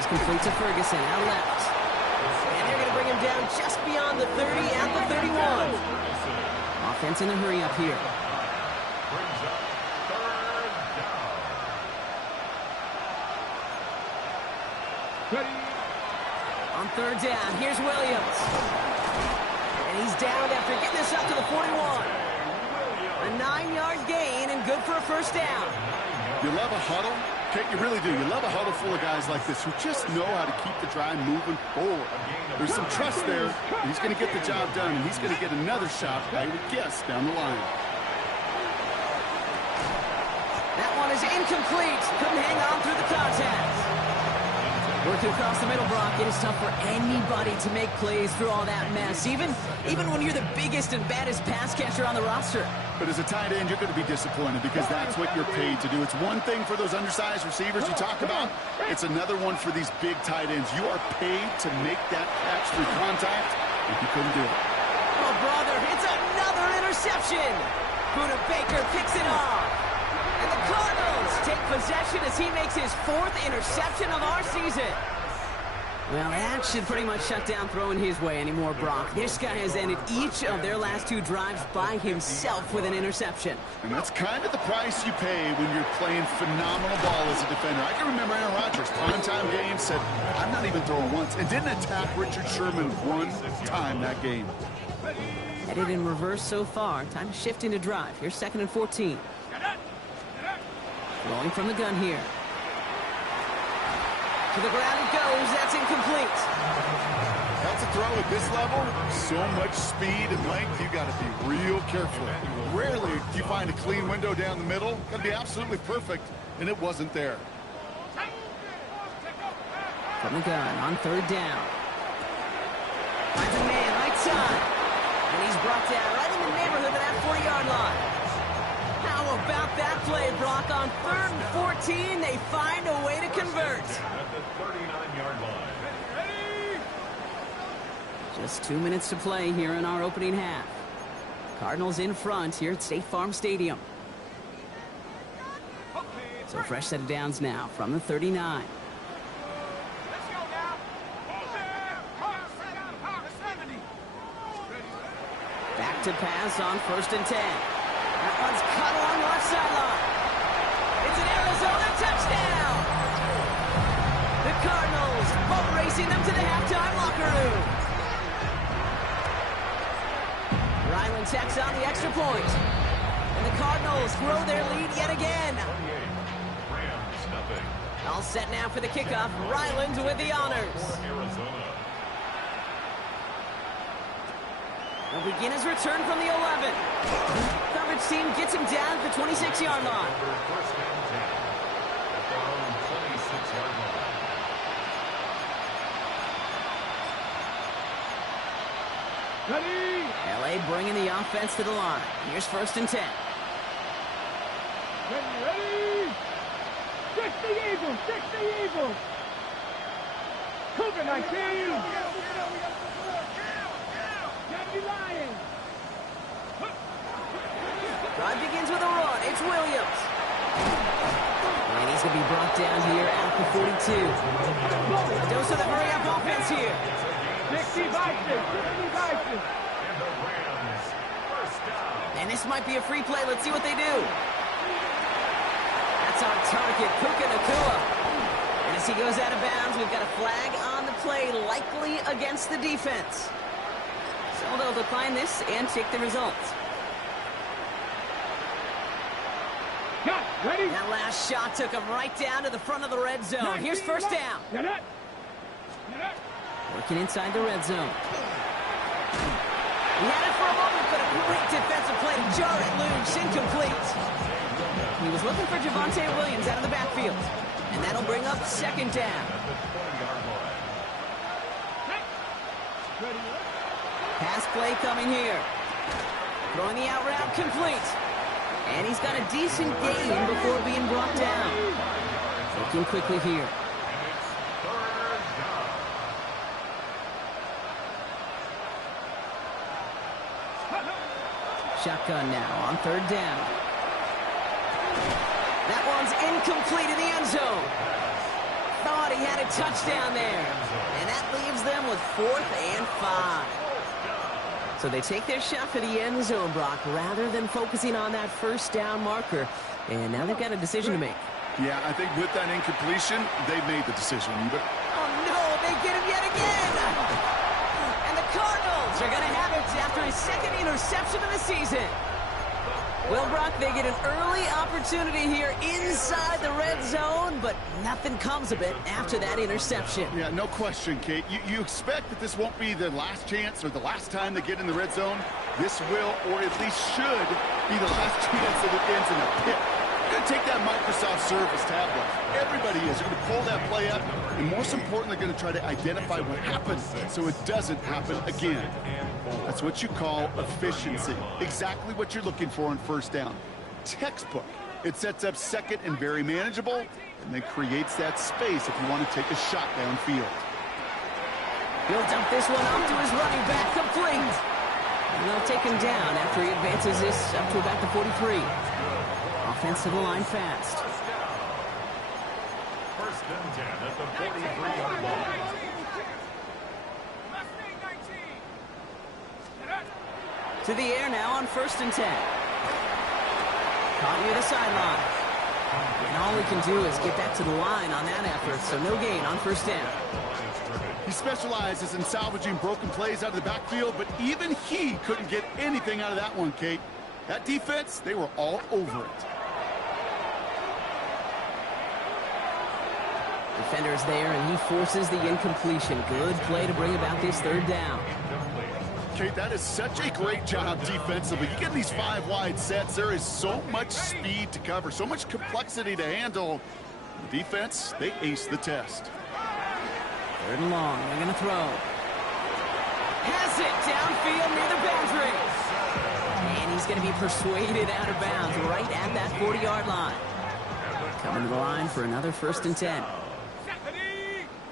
is complete to Ferguson, out left. And they're going to bring him down just beyond the 30 at the 31. Offense in a hurry up here. On third down, here's Williams. And he's down after getting this up to the 41. A 9-yard gain and good for a first down. You love a huddle? Okay, you really do. You love a huddle full of guys like this who just know how to keep the drive moving forward. There's some trust there. He's going to get the job done, and he's going to get another shot, I would guess, down the line. That one is incomplete. Couldn't hang on through the contact. Working across the middle, Brock, it is tough for anybody to make plays through all that mess, even when you're the biggest and baddest pass catcher on the roster. But as a tight end, you're going to be disappointed because that's what you're paid to do. It's one thing for those undersized receivers you talk about. It's another one for these big tight ends. You are paid to make that catch through contact, and you couldn't do it. Oh, brother, it's another interception. Buda Baker picks it off. And the Cardinals take possession as he makes his 4th interception of our season. Well, that should pretty much shut down throwing his way anymore, Brock. This guy has ended each of their last 2 drives by himself with an interception. And that's kind of the price you pay when you're playing phenomenal ball as a defender. I can remember Aaron Rodgers, primetime game, said, I'm not even throwing once, and didn't attack Richard Sherman one time that game. Headed in reverse so far. Time to shift into drive. Here's 2nd and 14. Rolling from the gun here. To the ground it goes. That's incomplete. That's a throw at this level. So much speed and length. You got to be real careful. Rarely do you find a clean window down the middle. Got to be absolutely perfect, and it wasn't there. From the gun on 3rd down. Finds a man right side. And he's brought down right in the neighborhood of that 40-yard line. How about that play, Brock? On 3rd and 14, they find a way to convert. At the 39-yard line. Just 2 minutes to play here in our opening half. Cardinals in front here at State Farm Stadium. So fresh set of downs now from the 39. Back to pass on 1st and 10. That one's cut along the left sideline. It's an Arizona touchdown. The Cardinals boat racing them to the halftime locker room. Ryland tacks on the extra point. And the Cardinals grow their lead yet again. All set now for the kickoff. Ryland with the honors. Will begin his return from the 11. Coverage team gets him down at the 26-yard line. Ready? LA bringing the offense to the line. Here's 1st and 10. Ready? 60 Eagles! 60 Eagles! Cougar 19! Lions! Drive begins with a run. It's Williams. And he's going to be brought down here at the 42. Dose of the hurry-up offense here. 60 Vikings! 60 Vikings! And this might be a free play. Let's see what they do. That's our target, Puka Nacua. And as he goes out of bounds, we've got a flag on the play, likely against the defense. So they'll decline this and take the results. Got ready? That last shot took him right down to the front of the red zone. Here's 1st down. Working inside the red zone. He had it for a moment, but a great defensive play to jar it loose. Incomplete. He was looking for Javonte Williams out of the backfield. And that'll bring up 2nd down. Pass play coming here. Throwing the out route complete. And he's got a decent gain before being brought down. Looking quickly here. Shotgun now on 3rd down. That one's incomplete in the end zone. Thought thought he had a touchdown there. And that leaves them with 4th and 5. So they take their shot for the end zone, Brock, rather than focusing on that first down marker. And now they've got a decision to make. Yeah, I think with that incompletion, they've made the decision. But oh, no, they get him yet again. And the Cardinals are going to have it after his 2nd interception of the season. Well, Brock, they get an early opportunity here inside the red zone, but nothing comes of it after that interception. Yeah, no question, Kate. You expect that this won't be their last chance or the last time they get in the red zone. This will, or at least should, be the last chance that it ends in a pit. You're going to take that Microsoft Surface tablet. Everybody is. You're going to pull that play up, and most importantly, they're going to try to identify what happened so it doesn't happen again. That's what you call efficiency. Exactly what you're looking for on first down. Textbook. It sets up 2nd and very manageable, and then creates that space if you want to take a shot downfield. He'll dump this one off to his running back, complete. And they'll take him down after he advances this up to about the 43. Offense to the line fast. 1st and 10 at the 43-yard line. To the air now on 1st and 10. Caught near the sideline. And all we can do is get back to the line on that effort, so no gain on 1st down. He specializes in salvaging broken plays out of the backfield, but even he couldn't get anything out of that one, Kate. That defense, they were all over it. Defender's there, and he forces the incompletion. Good play to bring about this 3rd down. Kate, that is such a great job defensively. You get these 5 wide sets, there is so much speed to cover, so much complexity to handle. The defense, they ace the test. 3rd and long, they're going to throw. Has it downfield near the boundary. And he's going to be persuaded out of bounds right at that 40-yard line. Coming to the line for another 1st and 10.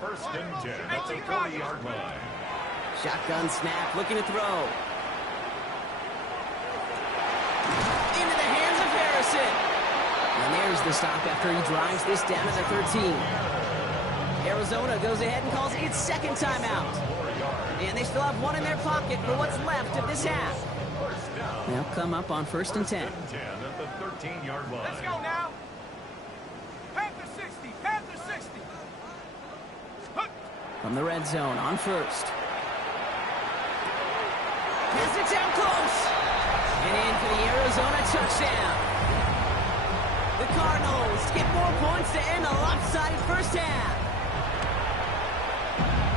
1st and 10 at the 40-yard line. Shotgun snap, looking to throw. Into the hands of Harrison. And there's the stop after he drives this down to the 13. Arizona goes ahead and calls its 2nd timeout. And they still have one in their pocket for what's left of this half. They'll come up on 1st and 10. 10 at the 13-yard line. Let's go now. Panther 60, Panther 60. From the red zone on 1st. Pass it down close. And in for the Arizona touchdown. The Cardinals get more points to end a lopsided first half.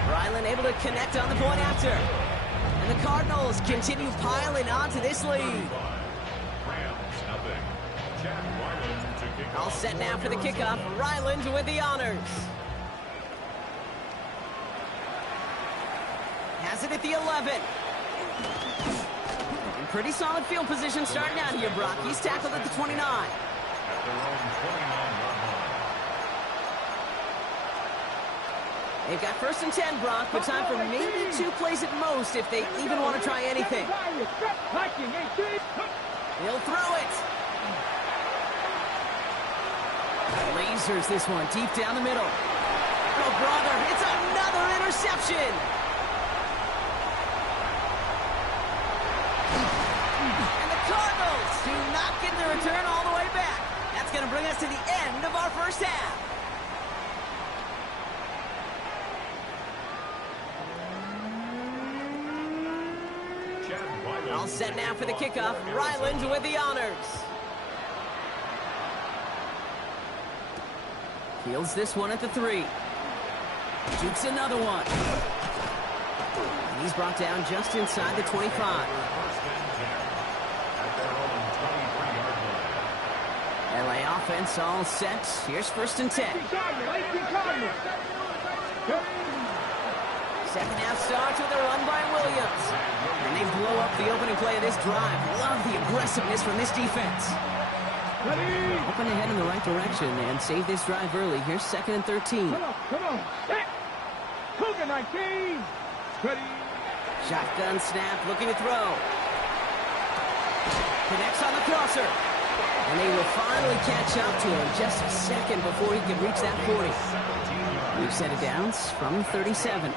Ryland able to connect on the point after. And the Cardinals continue piling onto this lead. All set now for the kickoff. Ryland with the honors. Has it at the 11. In pretty solid field position starting out here, Brock. He's tackled at the 29. They've got 1st and 10, Brock, but time for maybe 2 plays at most if they even want to try anything. He'll throw it. Lasers this one deep down the middle. Oh, brother, it's another interception. And the Cardinals do not get the return all the way back. That's going to bring us to the end of our first half. All set now for the kickoff. Ryland with the honors. Fields this one at the 3. Jukes another one. And he's brought down just inside the 25. LA offense all set. Here's 1st and 10. Second half starts with a run by Williams. And they blow up the opening play of this drive. Love the aggressiveness from this defense. Hoping to head in the right direction and save this drive early. Here's 2nd and 13. Come on. Set. Cougar 19. Ready. Shotgun snap, looking to throw. Connects on the crosser. And they will finally catch up to him just a second before he can reach that 40. New set of downs from 37.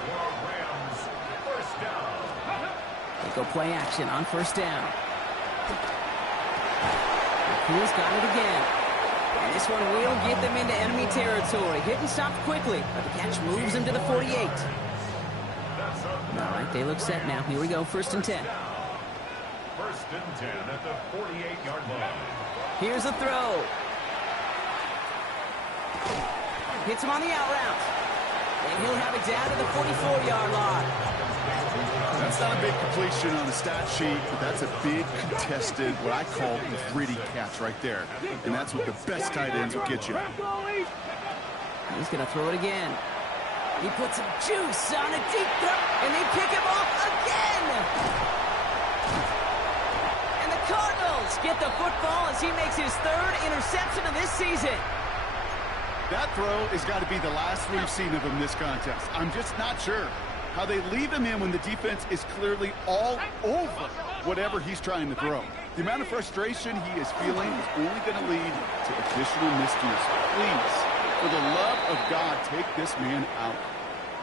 They go play action on first down. Cool's got it again. And this one will get them into enemy territory. Hit and stopped quickly, but the catch moves them to the 48. All right, they look set now. Here we go, 1st and 10. 1st and 10 at the 48-yard line. Here's a throw. Hits him on the out route. And he'll have it down to the 44-yard line. That's not a big completion on the stat sheet, but that's a big contested, what I call gritty catch right there. And that's what the best tight ends will get you. He's going to throw it again. He puts some juice on a deep throw, and they pick him off again. And the Cardinals get the football as he makes his 3rd interception of this season. That throw has got to be the last we've seen of him this contest. I'm just not sure how they leave him in when the defense is clearly all over whatever he's trying to throw. The amount of frustration he is feeling is only going to lead to additional miscues. Please, for the love of God, take this man out.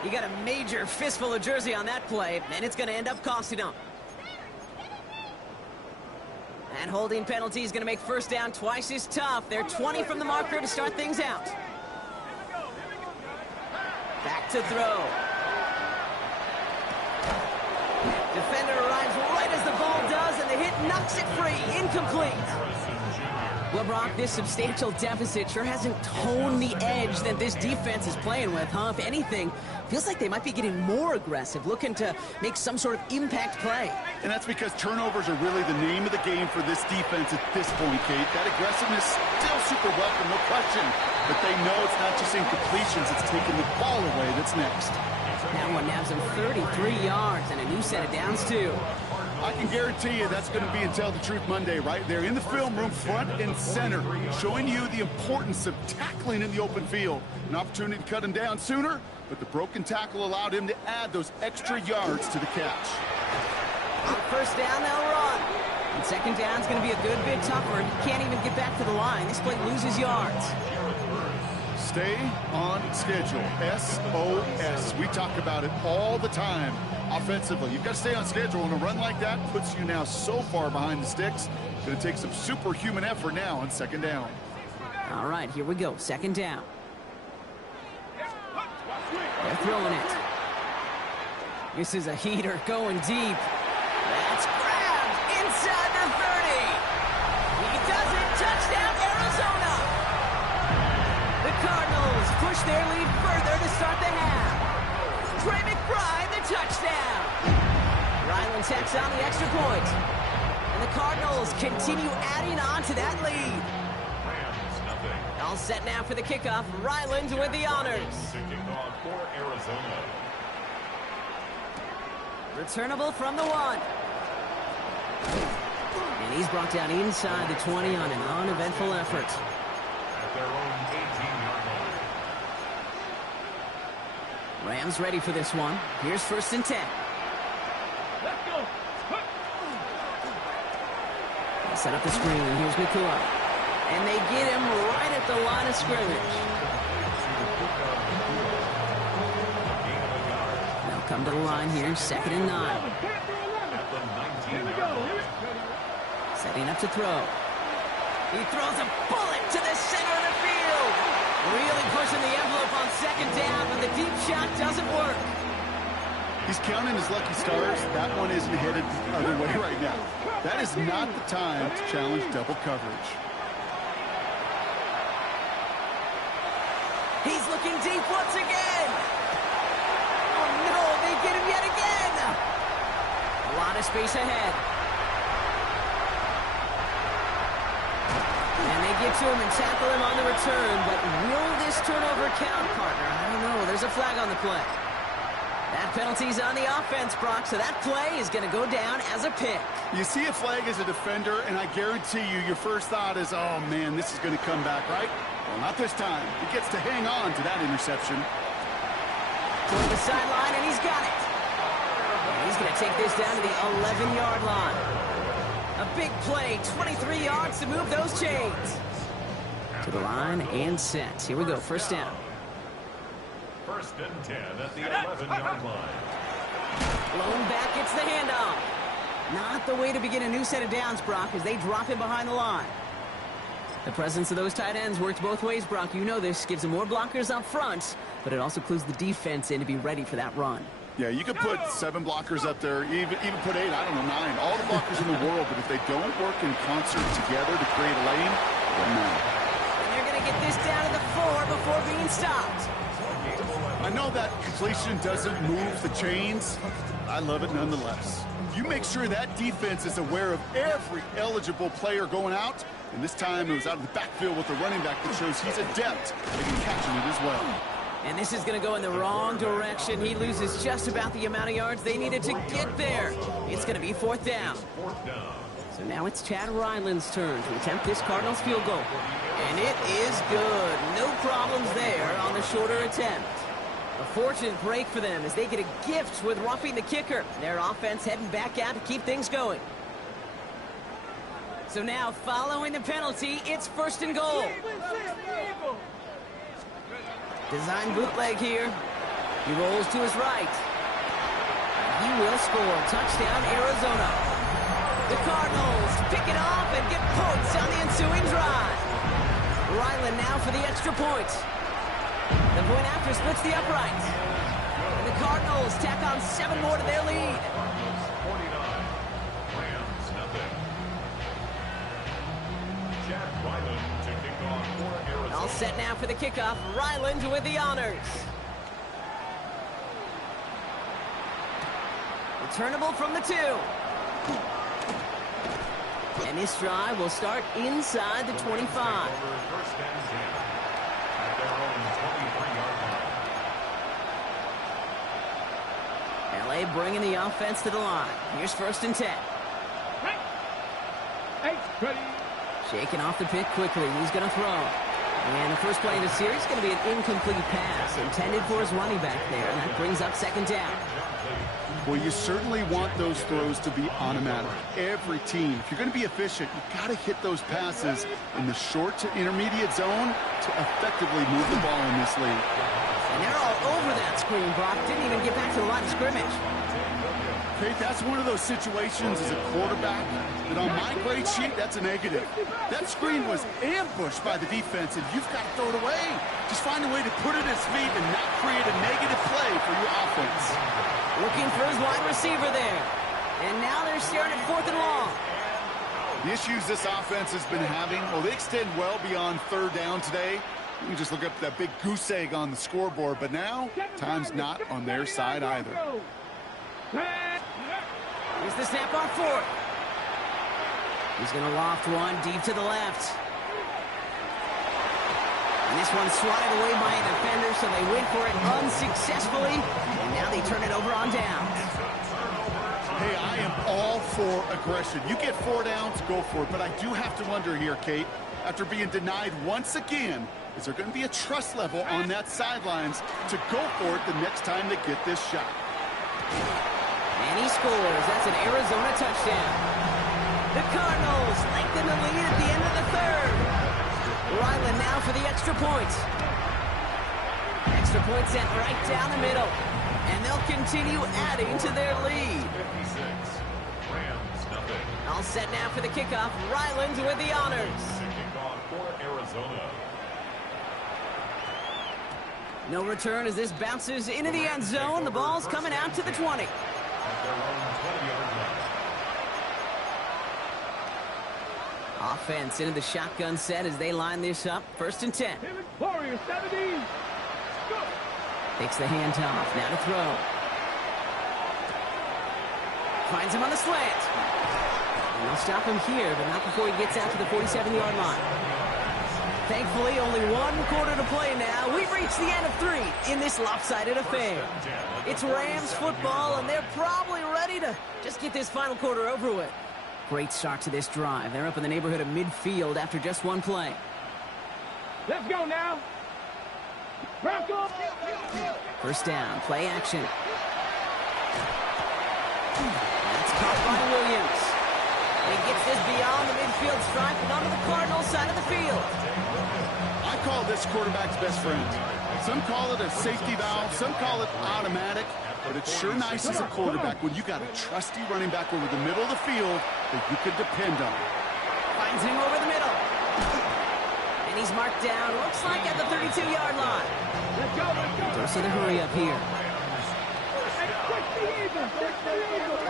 He got a major fistful of jersey on that play, and it's going to end up costing him. That holding penalty is going to make first down twice as tough. They're 20 from the marker to start things out. Back to throw. Defender arrives right as the ball does, and the hit knocks it free. Incomplete. Well, Brock, this substantial deficit sure hasn't toned the edge that this defense is playing with, huh? If anything, feels like they might be getting more aggressive, looking to make some sort of impact play. And that's because turnovers are really the name of the game for this defense at this point, Kate. That aggressiveness still super welcome, no question. But they know it's not just incompletions, it's taking the ball away that's next. That one nabs him 33 yards and a new set of downs, too. I can guarantee you that's going to be in Tell the Truth Monday right there in the film room, front and center, showing you the importance of tackling in the open field. An opportunity to cut him down sooner, but the broken tackle allowed him to add those extra yards to the catch. On first down, they'll run. And second down's going to be a good bit tougher. He can't even get back to the line. This play loses yards. Stay on schedule. SOS. We talk about it all the time offensively. You've got to stay on schedule, and a run like that puts you now so far behind the sticks. It's going to take some superhuman effort now on second down. All right, here we go. Second down. They're throwing it. This is a heater going deep. That's grabbed inside the 30. He does it. Touchdown, Arizona. The Cardinals push their lead further to start the half. Trey McBride, the touchdown. Ryland tacks on the extra point. And the Cardinals continue adding on to that lead. All set now for the kickoff. Ryland with the honors. Returnable from the 1. And he's brought down inside the 20 on an uneventful effort. At their own 18-yard line. Rams ready for this one. Here's 1st and 10. Let's go. They'll set up the screen. Here's Nakua. And they get him right at the line of scrimmage. They'll come to the line here. 2nd and 9. Setting up to throw. He throws a bullet to the center of the field. Really pushing the envelope on second down, but the deep shot doesn't work. He's counting his lucky stars. That one isn't headed the other way right now. That is not the time to challenge double coverage. He's looking deep once again. Oh, no, they get him yet again. A lot of space ahead. And they get to him and tackle him on the return, but will this turnover count, partner? I don't know. There's a flag on the play. That penalty's on the offense, Brock, so that play is going to go down as a pick. You see a flag as a defender, and I guarantee you your first thought is, oh, man, this is going to come back, right? Well, not this time. He gets to hang on to that interception. Toward the sideline, and he's got it. And he's going to take this down to the 11-yard line. A big play, 23 yards to move those chains. To the line and set. Here we go, 1st down. First and 10 at the 11-yard line. Blown back, gets the handoff. Not the way to begin a new set of downs, Brock, as they drop him behind the line. The presence of those tight ends works both ways, Brock. You know this. Gives them more blockers up front, but it also clues the defense in to be ready for that run. Yeah, you could put 7 blockers up there, even put 8, I don't know, 9. All the blockers in the world, but if they don't work in concert together to create a lane, it doesn't matter. And they're going to get this down to the 4 before being stopped. I know that completion doesn't move the chains. I love it nonetheless. You make sure that defense is aware of every eligible player going out. And this time it was out of the backfield with the running back that shows he's adept at catching it as well. And this is going to go in the wrong direction. He loses just about the amount of yards they needed to get there. It's going to be 4th down. So now it's Chad Ryland's turn to attempt this Cardinals field goal. And it is good. No problems there on the shorter attempt. A fortunate break for them as they get a gift with roughing the kicker. Their offense heading back out to keep things going. So now, following the penalty, it's 1st and goal. Design bootleg here. He rolls to his right. He will score. Touchdown, Arizona. The Cardinals pick it off and get points on the ensuing drive. Ryland now for the extra point. The point after splits the uprights. And the Cardinals tack on 7 more to their lead. 49. Rams, nothing. Chad Ryland to kick off for Arizona. All set now for the kickoff. Ryland with the honors. Returnable from the 2. And this drive will start inside the 25. First and 10 at their own 23-yard line. LA bringing the offense to the line. Here's 1st and 10. Hey, ready. Shaking off the pick quickly. He's going to throw. And the first play of the series is going to be an incomplete pass intended for his running back there. And that brings up 2nd down. Well, you certainly want those throws to be automatic. Every team, if you're going to be efficient, you've got to hit those passes in the short to intermediate zone to effectively move the ball in this league. And they're all over that screen, Brock. Didn't even get back to the line of scrimmage. Okay, that's one of those situations as a quarterback that on my grade sheet, that's a negative. That screen was ambushed by the defense, and you've got to throw it away. Just find a way to put it at his feet and not create a negative play for your offense. Looking for his wide receiver there. And now they're staring at 4th and long. The issues this offense has been having, well, they extend well beyond 3rd down today. You can just look up that big goose egg on the scoreboard, but now time's not on their side either. Here's the snap on 4th. He's going to loft one deep to the left. And this one's swatted away by a defender, so they went for it unsuccessfully. And now they turn it over on down. Hey, I am all for aggression. You get 4 downs, go for it. But I do have to wonder here, Kate, after being denied once again, is there going to be a trust level on that sidelines to go for it the next time they get this shot? And he scores. That's an Arizona touchdown. The Cardinals lengthen the lead at the end of the 3rd. Ryland now for the extra point. Extra point sent right down the middle. And they'll continue adding to their lead. 56. Rams, nothing. All set now for the kickoff. Ryland with the honors. To kick off for Arizona. No return as this bounces into the end zone. The ball's coming out to the 20. At their own 20-yard line. Offense into the shotgun set as they line this up. 1st and 10. Warrior 70. Go. Takes the handoff. Now to throw. Finds him on the slant. And they'll stop him here, but not before he gets out to the 47-yard line. Thankfully, only 1 quarter to play now. We've reached the end of 3 in this lopsided affair. It's Rams football, and they're probably ready to just get this final quarter over with. Great start to this drive. They're up in the neighborhood of midfield after just 1 play. Let's go now. Bronco. 1st down, play action. That's caught by Williams. And he gets this beyond the midfield stripe and onto the Cardinals side of the field. I call this quarterback's best friend. Some call it a safety valve, some call it automatic, but it's sure nice as a quarterback when you got a trusty running back over the middle of the field that you can depend on. Finds him over the middle. And he's marked down, looks like at the 32-yard line. Let's go, let's go. Dose of the hurry up here.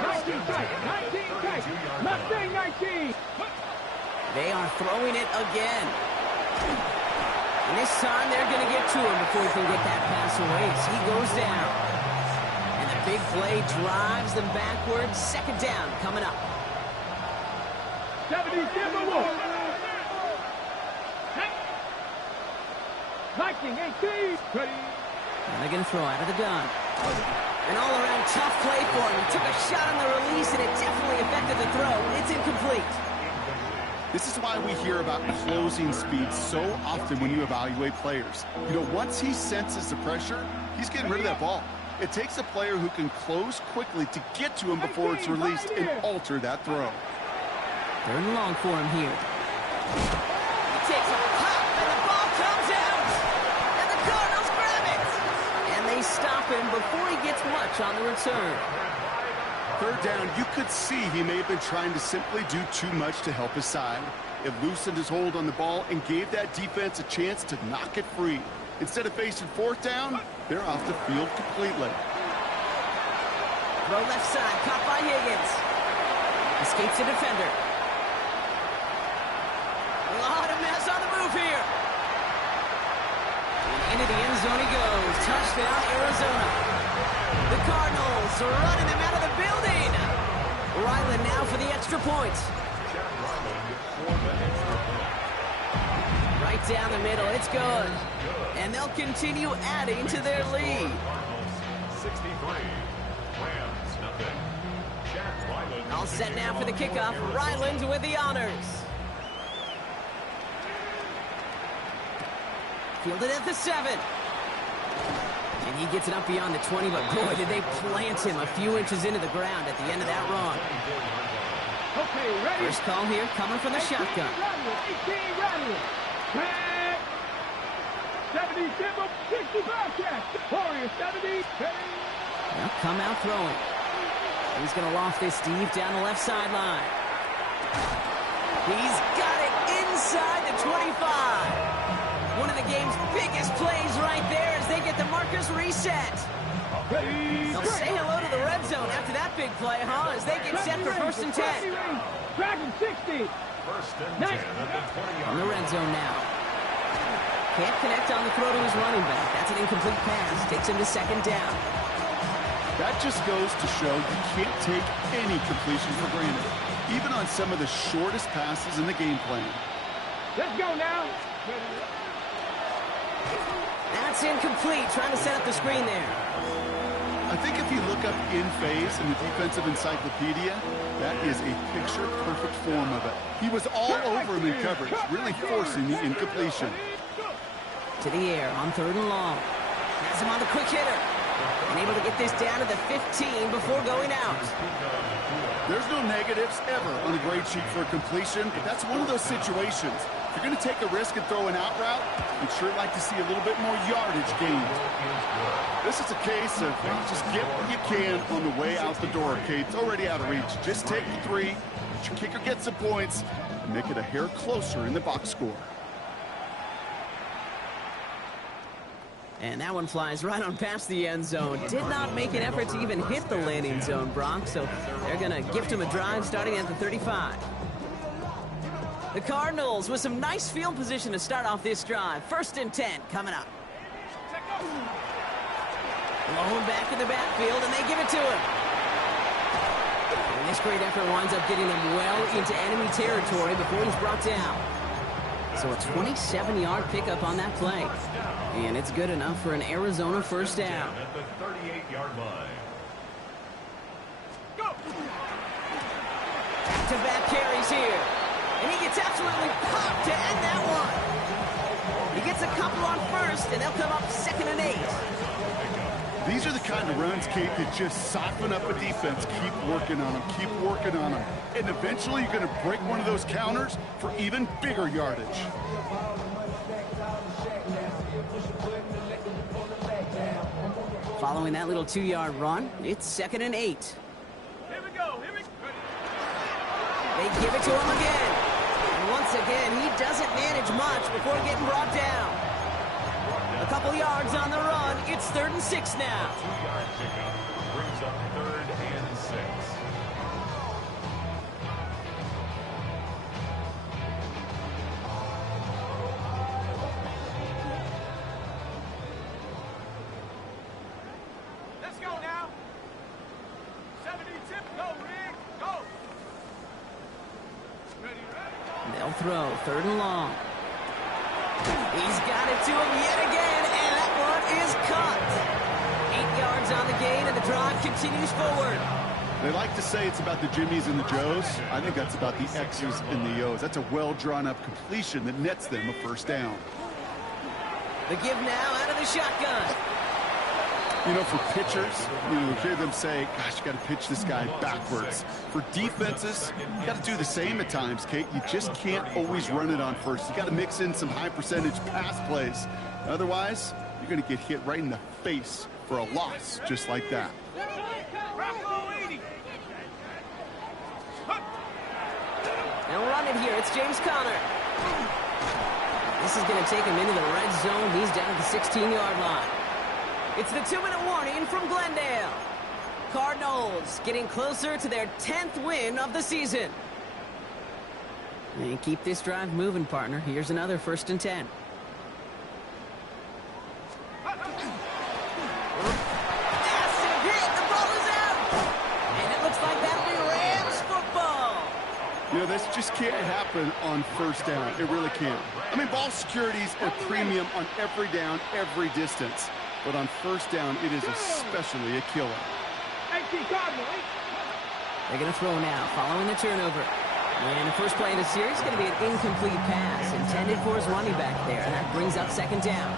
19 tight, 19 tight. Mustang 19. They are throwing it again. And this time they're going to get to him before he can get that pass away as he goes down. And the big play drives them backwards. Second down coming up. 70, give a wolf. 19, 18. Ready. And they're going to throw out of the gun. An all-around tough play for him. He took a shot on the release, and it definitely affected the throw. It's incomplete. This is why we hear about closing speed so often when you evaluate players. You know, once he senses the pressure, he's getting rid of that ball. It takes a player who can close quickly to get to him before it's released and alter that throw. Third and long for him here. He takes a pop, and the ball comes out. And the Cardinals grab it. And they stop him before he gets much on the return. Third down, you could see he may have been trying to simply do too much to help his side. It loosened his hold on the ball and gave that defense a chance to knock it free. Instead of facing fourth down, they're off the field completely. Throw left side, caught by Higgins. Escapes the defender. A lot of mess on the move here. And into the end zone he goes. Touchdown, Arizona. The Cardinals are running him out of the building. Ryland now for the extra point. Right down the middle, it's good. And they'll continue adding to their lead. 63. Rams, nothing. Jack Ryland. All set now for the kickoff. Ryland with the honors. Fielded at the 7. And he gets it up beyond the 20, but boy, did they plant him a few inches into the ground at the end of that run. Okay, ready. First call here coming from the shotgun. 18, ready. Back. 70, simple, 65 catch. Warrior, 70, ready. They'll come out throwing. He's going to loft this deep down the left sideline. He's got it inside the 25. One of the game's biggest plays right there as they get the markers reset. They'll say hello to the red zone after that big play, huh? As they get set for first and 10. Dragon 60. First and 10 at the 20-yard On the red zone now. Can't connect on the throw to his running back. That's an incomplete pass. Takes him to second down. That just goes to show you can't take any completion for granted, even on some of the shortest passes in the game plan. Let's go now. That's incomplete. Trying to set up the screen there. I think if you look up in phase in the defensive encyclopedia, that is a picture-perfect form of it. He was all over him in coverage, really forcing the incompletion. To the air on third and long. Has him on the quick hitter. And able to get this down to the 15 before going out. There's no negatives ever on a grade sheet for a completion, but that's one of those situations. If you're going to take a risk and throw an out route, you'd sure like to see a little bit more yardage gained. This is a case of just get what you can on the way out the door, okay? It's already out of reach. Just take the 3, let your kicker get some points, and make it a hair closer in the box score. And that one flies right on past the end zone. Did not make an effort to even hit the landing zone, Brock, so they're going to gift him a drive starting at the 35. The Cardinals with some nice field position to start off this drive. First and 10 coming up. Blown back in the backfield, and they give it to him. And this great effort winds up getting them well into enemy territory before he's brought down. So a 27-yard pickup on that play. And it's good enough for an Arizona first down. at the 38-yard line. Go. Back-to-back carries here. And he gets absolutely popped to end that one. He gets a couple on first, and they'll come up 2nd and 8. These are the kind of runs, Kate, that just soften up a defense. Keep working on them. Keep working on them. And eventually you're going to break one of those counters for even bigger yardage. Following that little 2-yard run, it's 2nd and 8. Here we go. Here we go. They give it to him again. And once again, he doesn't manage much before getting brought down. A couple yards on the run. It's 3rd and 6 now. 2-yard pickup brings up 3rd and 6. Let's go now. 70 tip. Go, Rick. Go. Ready, ready. They'll throw 3rd and long. He's got it to him yet again, and that one is caught. 8 yards on the gain, and the drive continues forward. They like to say it's about the Jimmies and the Joes. I think that's about the X's and the O's. That's a well-drawn-up completion that nets them a 1st down. The give now out of the shotgun. You know, for pitchers, you hear them say, gosh, you got to pitch this guy backwards. For defenses, you got to do the same at times, Kate. You just can't always run it on first. You got to mix in some high-percentage pass plays. Otherwise, you're going to get hit right in the face for a loss just like that. They'll run it here. It's James Conner. This is going to take him into the red zone. He's down at the 16-yard line. It's the 2-minute warning from Glendale. Cardinals getting closer to their 10th win of the season. And keep this drive moving, partner. Here's another 1st and 10. Massive hit. The ball is out. And it looks like that'll be Rams football. You know, this just can't happen on 1st down. It really can't. I mean, ball security's a premium on every down, every distance. But on 1st down, it is especially a killer. They're going to throw now, following the turnover. And the first play of the series is going to be an incomplete pass intended for his running back there. And that brings up 2nd down.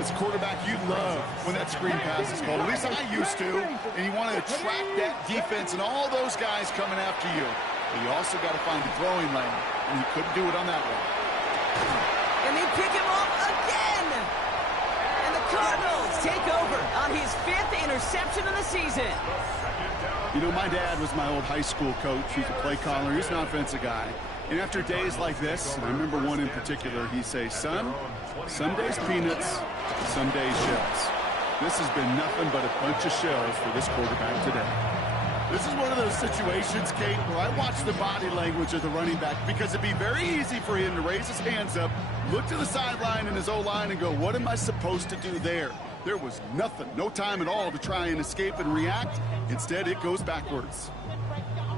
As a quarterback, you love when that screen pass is called. At least I used to. And you want to attract that defense and all those guys coming after you. But you also got to find the throwing lane. And you couldn't do it on that one. And they pick him off again. And the Cardinals take over on his 5th interception of the season. You know, my dad was my old high school coach. He's a play caller. He's an offensive guy. And after days like this, I remember one in particular, he'd say, son, some days peanuts, some days shells. This has been nothing but a bunch of shells for this quarterback today. This is one of those situations, Kate, where I watch the body language of the running back because it'd be very easy for him to raise his hands up, look to the sideline in his O-line and go, what am I supposed to do there? There was nothing, no time at all to try and escape and react. Instead, it goes backwards.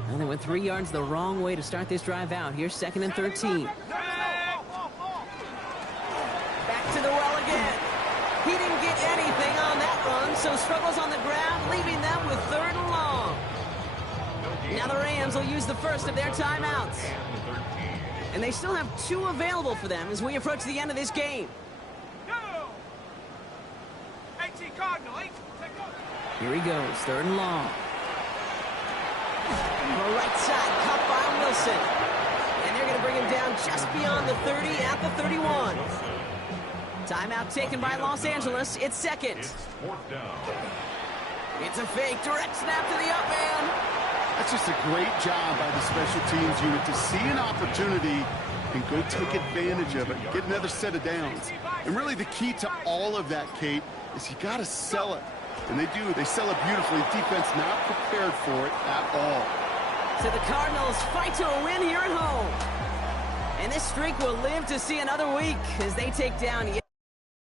Well, they went 3 yards the wrong way to start this drive out. Here's 2nd and 13. Back to the well again. He didn't get anything on that run, so struggles on the ground, leaving them with 3rd and long. Now the Rams will use the first of their timeouts. And they still have 2 available for them as we approach the end of this game. Here he goes, 3rd and long. On the right side, caught by Wilson. And they're going to bring him down just beyond the 30 at the 31. Timeout taken by Los Angeles. It's 2nd. It's a fake, direct snap to the up man. That's just a great job by the special teams unit to see an opportunity and go take advantage of it, get another set of downs. And really the key to all of that, Kate, is you got to sell it. And they do. They sell it beautifully. Defense not prepared for it at all. So the Cardinals fight to a win here at home. And this streak will live to see another week as they take down